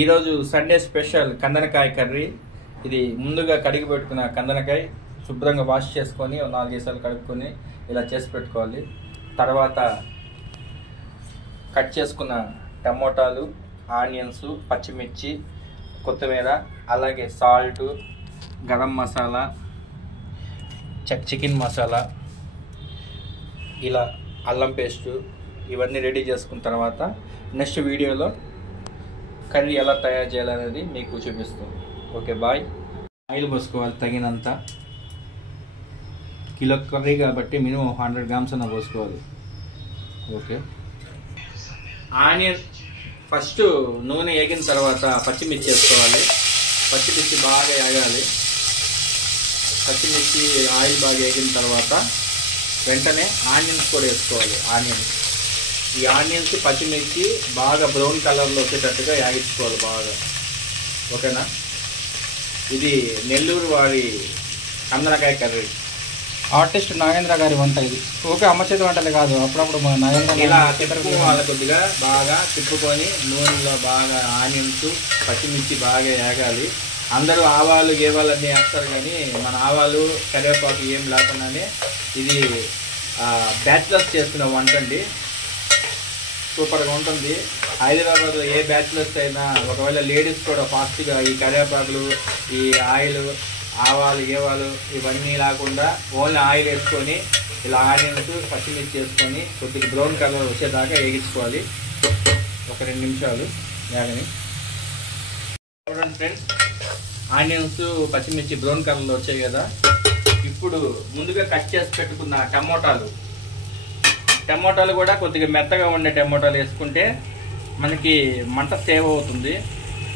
ఈరోజు Sunday special కందనకాయ curry. ఇది ముందుగా కడిగి పెట్టుకున్న కందనకాయ శుభ్రంగా వాష్ చేసుకొని 4-5 సార్లు కడుక్కొని ఇలా చేసి పెట్టుకోవాలి. తర్వాత కట్ చేసుకున్న టమోటాలు, ఆనియన్స్, పచ్చిమిర్చి, కొత్తిమీర, అలాగే సాల్ట్, గరం మసాలా, చికెన్ మసాలా, ఇలా అల్లం పేస్టు ఇవన్నీ రెడీ చేసుకున్న తర్వాత నెక్స్ట్ వీడియోలో కర్రీ ఎలా తయారు చేయాలనేది మీకు చూపిస్తాను. Okay bye. ఆయిల్ పోసుకోవాలి తగినంత. కిలో కర్రీ కాబట్టి మినిమం 100 గ్రామ్స్ అన్న పోసుకోవాలి. ఓకే. ఆనియన్ ఫస్ట్ నూనె వేగిన తర్వాత పచ్చిమిర్చి వేసుకోవాలి. పచ్చిమిర్చి బాగా వేగాలి. పచ్చిమిర్చి ఆయిల్ బాగా వేగిన తర్వాత వెంటనే ఆనియన్స్ కూడా వేసుకోవాలి. ఈ ఆనియన్స్ పచ్చిమిర్చి బాగా బ్రౌన్ కలర్లో వచ్చేటట్టుగా వేగించుకోవాలి బాగా. ఓకేనా. ఇది నెల్లూరు వారి కందనకాయ కర్రీ. ఆర్టిస్ట్ నాగేంద్ర గారి వంట ఇది. ఓకే, అమ్మ చేతి వంటలే కాదు, అప్పుడప్పుడు నాగేంద్ర ఇలా తిప్పుకోవాలి. కొద్దిగా బాగా తిప్పుకొని నూనెలో బాగా ఆనియన్స్ పచ్చిమిర్చి బాగా వేగాలి. అందరూ ఆవాలు గేవాలన్నీ వేస్తారు కానీ మన ఆవాలు కరివేపాకు ఏం లేకుండానే ఇది బ్యాచిలర్స్ చేసుకునే వంట అండి. సూపర్గా ఉంటుంది. హైదరాబాద్లో ఏ బ్యాచిలర్స్ అయినా ఒకవేళ లేడీస్ కూడా ఫాస్ట్గా ఈ కరివేపాకులు, ఈ ఆయిల్, ఆవాలు గేవాలు ఇవన్నీ లేకుండా ఓన్లీ ఆయిల్ వేసుకొని ఇలా ఆనియన్స్ పచ్చిమిర్చి వేసుకొని కొద్దిగా బ్రౌన్ కలర్ వచ్చేదాకా వేగించుకోవాలి. ఒక 2 నిమిషాలు వేగని. చూడండి ఫ్రెండ్స్, ఆనియన్స్ పచ్చిమిర్చి బ్రౌన్ కలర్లో వచ్చాయి కదా. ఇప్పుడు ముందుగా కట్ చేసి పెట్టుకున్న టమోటాలు కూడా కొద్దిగా మెత్తగా ఉండే టమోటాలు వేసుకుంటే మనకి మంట సేవ్ అవుతుంది,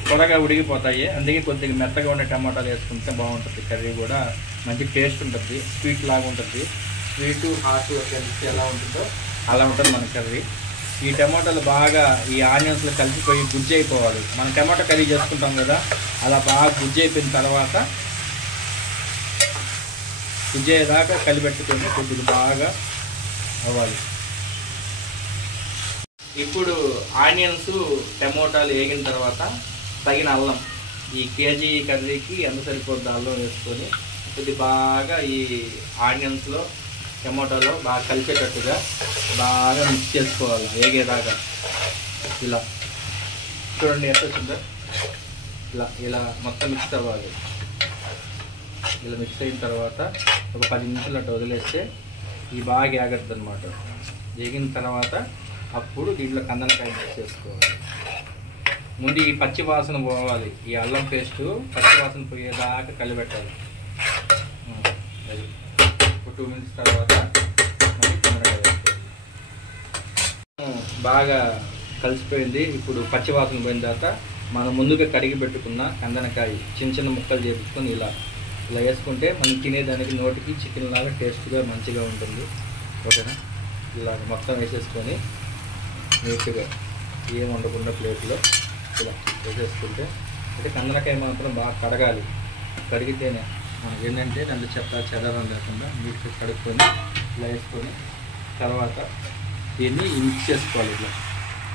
త్వరగా ఉడికిపోతాయి. అందుకే కొద్దిగా మెత్తగా ఉండే టమోటాలు వేసుకుంటే బాగుంటుంది. కర్రీ కూడా మంచి టేస్ట్ ఉంటుంది, స్వీట్ లాగా ఉంటుంది. స్వీటు హాట్ ఎలా ఉంటుందో అలా ఉంటుంది మన కర్రీ. ఈ టమోటాలు బాగా ఈ ఆనియన్స్లో కలిసిపోయి గుజ్జు అయిపోవాలి. మనం టమాటా కర్రీ చేసుకుంటాం కదా, అలా బాగా గుజ్జు అయిపోయిన తర్వాత గుజ్జు అయ్యేదాకా కలిపెట్టుకొని కొద్దిగా బాగా అవ్వాలి. ఇప్పుడు ఆనియన్స్ టమోటాలు వేగిన తర్వాత తగిన అల్లం, ఈ కేజీ కర్రీకి ఎంత సరిపోద్ది అల్లం వేసుకొని కొద్దిగా బాగా ఈ ఆనియన్స్లో టమోటాలో బాగా కలిపేటట్టుగా బాగా మిక్స్ చేసుకోవాలి వేగేదాకా. ఇలా చూడండి ఎంత వచ్చిందో. ఇలా మొత్తం మిక్స్ అవ్వాలి. ఇలా మిక్స్ అయిన తర్వాత ఒక 10 నిమిషాలు అట్లా వదిలేస్తే ఈ బాగా వేగద్దు అనమాట. వేగిన తర్వాత అప్పుడు దీంట్లో కందనకాయ మిక్స్ చేసుకోవాలి. ముందు ఈ పచ్చి వాసన పోవాలి. ఈ అల్లం పేస్టు పచ్చి వాసన పోయేదాకా కలిపెట్టాలి. అది ఒక 2 మినిట్స్ తర్వాత మళ్ళీ కందనకాయ వేసుకోవాలి. బాగా కలిసిపోయింది. ఇప్పుడు పచ్చి వాసన పోయిన తర్వాత మనం ముందుగా కడిగి పెట్టుకున్న కందనకాయ చిన్న ముక్కలు చేపించుకొని ఇలా వేసుకుంటే మనం తినేదానికి నోటికి చికెన్ లాగా టేస్ట్గా మంచిగా ఉంటుంది. ఓకేనా. ఇలా మొత్తం వేసేసుకొని నీట్గా ఏం వండకుండా ప్లేట్లో ఇలా వేసేసుకుంటే, అంటే కందనకాయ మాత్రం బాగా కడగాలి. కడిగితేనే మనకి ఏంటంటే దాంట్లో చెదరం లేకుండా నీట్గా కడుక్కొని ఇలా వేసుకొని తర్వాత దీన్ని మిక్స్ చేసుకోవాలి. ఇట్లా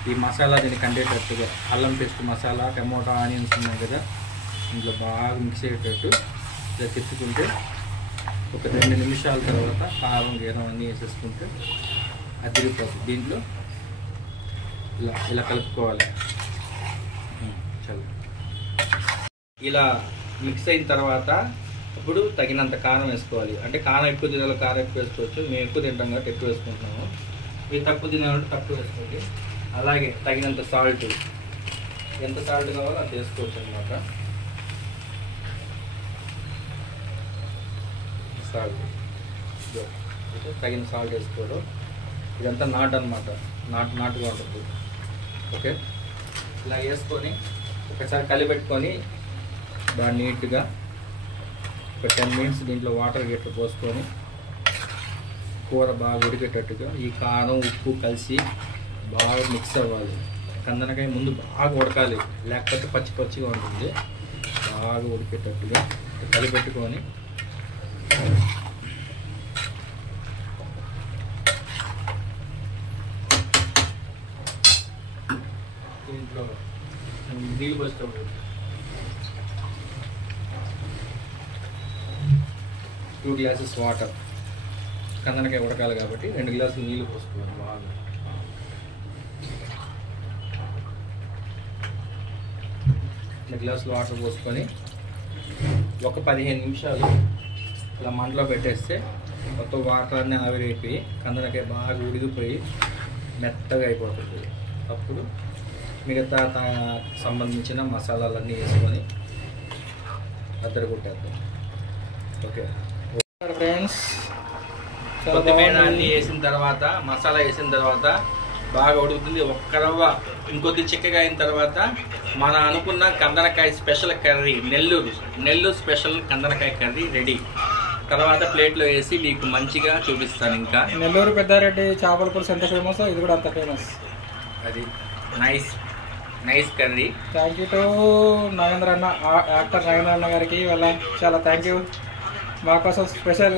ఈ మసాలా దీనికి అందేటట్టుగా అల్లం పేస్ట్ మసాలా, టమోటా, ఆనియన్స్ ఉన్నాయి కదా, ఇంట్లో బాగా మిక్స్ అయ్యేటట్టు ఇలా తిప్పుకుంటే ఒక 2 నిమిషాల తర్వాత కారం గీరం అన్నీ వేసేసుకుంటే అదిరిపోతుంది. దీంట్లో ఇలా కలుపుకోవాలి. చలో ఇలా మిక్స్ అయిన తర్వాత ఇప్పుడు తగినంత కారం వేసుకోవాలి. అంటే కారం ఎక్కువ తినాలి, కారం ఎక్కువ వేసుకోవచ్చు. మేము ఎక్కువ తింటాం కాబట్టి ఎక్కువ వేసుకుంటున్నాము. మీరు తక్కువ తినాలంటే తక్కువ వేసుకోండి. అలాగే తగినంత సాల్ట్, ఎంత సాల్ట్ కావాలో అది వేసుకోవచ్చు అనమాట. సాల్ట్ తగిన సాల్ట్ వేసుకోవడం. ఇదంతా నాటు అనమాట, నాటుగా ఉంటుంది. ఓకే. ఇలా వేసుకొని ఒకసారి కలిపెట్టుకొని బాగా నీట్గా ఒక 10 మినిట్స్ దీంట్లో వాటర్ గిట్ల పోసుకొని కూర బాగా ఉడికేటట్టుగా ఈ కారం ఉప్పు కలిసి బాగా మిక్స్ అవ్వాలి. కందనకాయ ముందు బాగా ఉడకాలి, లేకపోతే పచ్చిగా ఉంటుంది. బాగా ఉడికేటట్టుగా కలిపెట్టుకొని దీంట్లో నీళ్ళు పోస్తూ 2 గ్లాసెస్ వాటర్. కందనకాయ ఉడకాలి కాబట్టి 2 గ్లాసులు నీళ్ళు పోసుకోవాలి బాగా. గ్లాసులు వాటర్ పోసుకొని ఒక 15 నిమిషాలు ఇలా మంటలో పెట్టేస్తే మొత్తం వాటర్ అన్నీ ఆవిరైపోయి కందనకాయ బాగా ఉడికిపోయి మెత్తగా అయిపోతుంది. అప్పుడు మిగతా సంబంధించిన మసాలాలన్నీ వేసుకొని అద్దరు కొట్టేద్దాం. ఓకే ఫ్రెండ్స్, కొత్తిమీర అన్నీ వేసిన తర్వాత మసాలా వేసిన తర్వాత బాగా ఉడుకుతుంది. ఒక్క రవ్వ ఇంకొద్ది చిక్కగా అయిన తర్వాత మనం అనుకున్న కందనకాయ స్పెషల్ కర్రీ, నెల్లూరు స్పెషల్ కందనకాయ కర్రీ రెడీ. తర్వాత ప్లేట్లో వేసి మీకు మంచిగా చూపిస్తాను. ఇంకా నెల్లూరు పెద్దారెడ్డి చేపల పులుసు ఎంత ఫేమస్, ఇది కూడా అంత ఫేమస్. అది nice curry. Thank you to Nagendra అన్న, యాక్టర్ నాగేంద్ర అన్న గారికి వాళ్ళ చాలా థ్యాంక్ యూ. మా కోసం స్పెషల్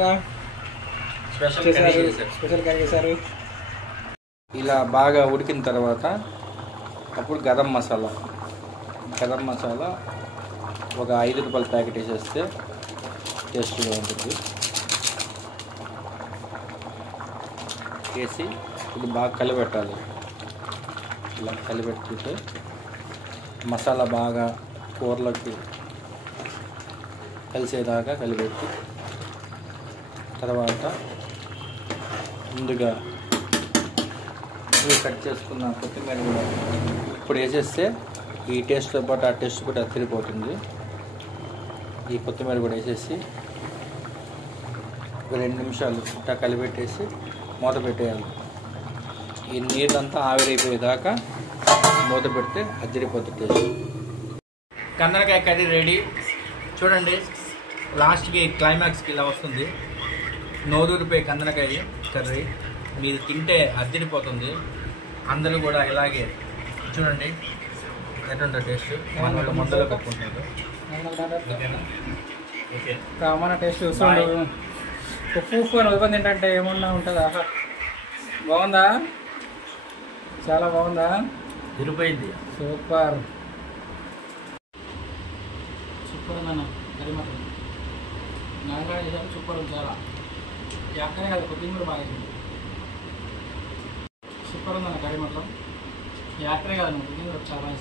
కర్రీ చేశారు. ఇలా బాగా ఉడికిన తర్వాత అప్పుడు గరం మసాలా ఒక 5 రూపాయల ప్యాకెట్ వేసేస్తే టేస్ట్గా ఉంటుంది. వేసి ఇది బాగా కలిపెట్టాలి. ఇలా కలిపెట్టుకుంటే మసాలా బాగా కూరలోకి కలిసేదాకా కలిపెట్టి తర్వాత ముందుగా కట్ చేసుకున్న కొత్తిమీర కూడా ఇప్పుడు వేసేస్తే ఈ టేస్ట్తో పాటు ఆ టేస్ట్ కూడా అతిరిపోతుంది. ఈ కొత్తిమీర కూడా వేసేసి 2 నిమిషాలు ఇట్లా కలిపెట్టేసి మూత పెట్టేయాలి. ఈ నీళ్ళంతా ఆవిరైపోయేదాకా మూత పెడితే అదిరిపోతుంది టేస్ట్. కందనకాయ curry ready. చూడండి, లాస్ట్కి క్లైమాక్స్కి ఇలా వస్తుంది. నోరూరిపోయే కందనకాయ కర్రీ మీరు తింటే అదిరిపోతుంది. అందరూ కూడా ఇలాగే చూడండి ఎట్లుంటుంది టేస్ట్. మన ముందలో కట్టుకుంటారు. మన టేస్ట్ చూసుకోండి. ఉప్పు అని ఉదయం తింటే ఏమన్నా ఉంటుందా? బాగుందా? చాలా బాగుందా? తిరిపోయింది. సూపర్ ఉందన్న కర్రీ మాత్రం. నాగా చేశారు, సూపర్ ఉంది. చాలా ఎక్కడే కదా, కుకింగ్ కూడా బాగా చేసింది. సూపర్ ఉందన్న కర్రీ మాత్రం. యాక్టరే కాదు, కుకింగ్ కూడా చాలా బాగా